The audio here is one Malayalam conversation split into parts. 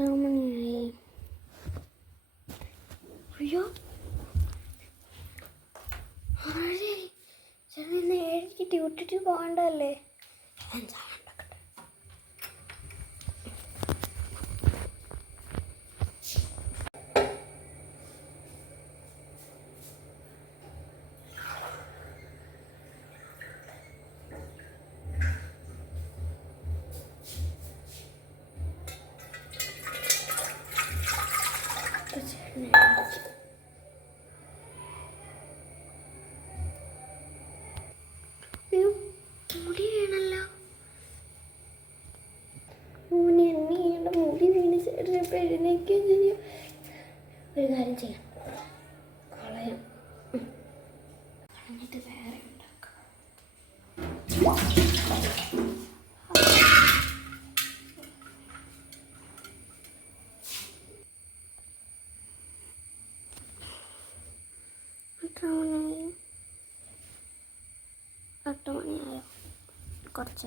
മണിയായി. അയ്യോ ചേട്ടൻ ഇന്ന് 7 ഡ്യൂട്ടിക്ക് പോകണ്ടല്ലേ? ഞാൻ ചായ ഉണ്ടാക്കട്ടെ. അയ്യോ മുടി വീണല്ലോ. മോനെ എണ്ണീയുടെ മുടി വീണ് ചേട്ടനിപ്പോൾ എഴുന്നേക്കുകയും ചെയ്യും. ഒരു കാര്യം ചെയ്യാം, കളയാം. കളഞ്ഞിട്ട് വേറെ ഉണ്ടാക്കാം. എട്ട് മണിയായോ? കുറച്ച്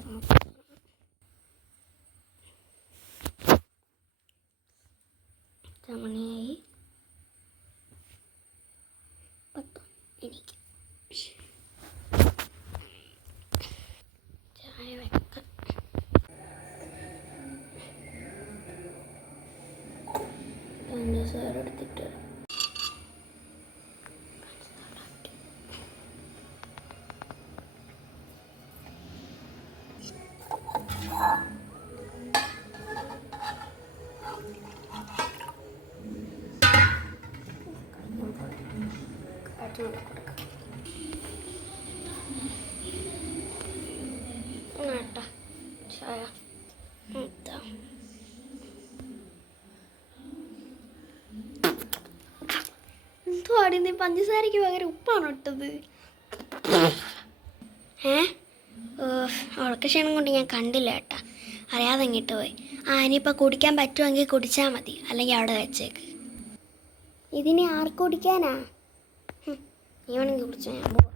മണിയായി. 10 എനിക്ക് ചായ വെക്കാം. പഞ്ചസാര എടുത്തിട്ട് കേട്ടാ ചായ എന്തുവാടി നീ പഞ്ചസാരയ്ക്ക് പകരം ഉപ്പാണ് ഇട്ടത്? അവൾക്ക് ക്ഷീണം കൊണ്ട് ഞാൻ കണ്ടില്ല കേട്ടാ, അറിയാതെ ഇങ്ങിട്ട് പോയി. ഇനിയിപ്പോൾ കുടിക്കാൻ പറ്റുമെങ്കിൽ കുടിച്ചാൽ മതി, അല്ലെങ്കിൽ അവിടെ വെച്ചേക്ക്. ഇതിനെ ആർക്ക് കുടിക്കാനാ? നീ വേണമെങ്കിൽ കുടിച്ചോ, ഞാൻ പോവാം.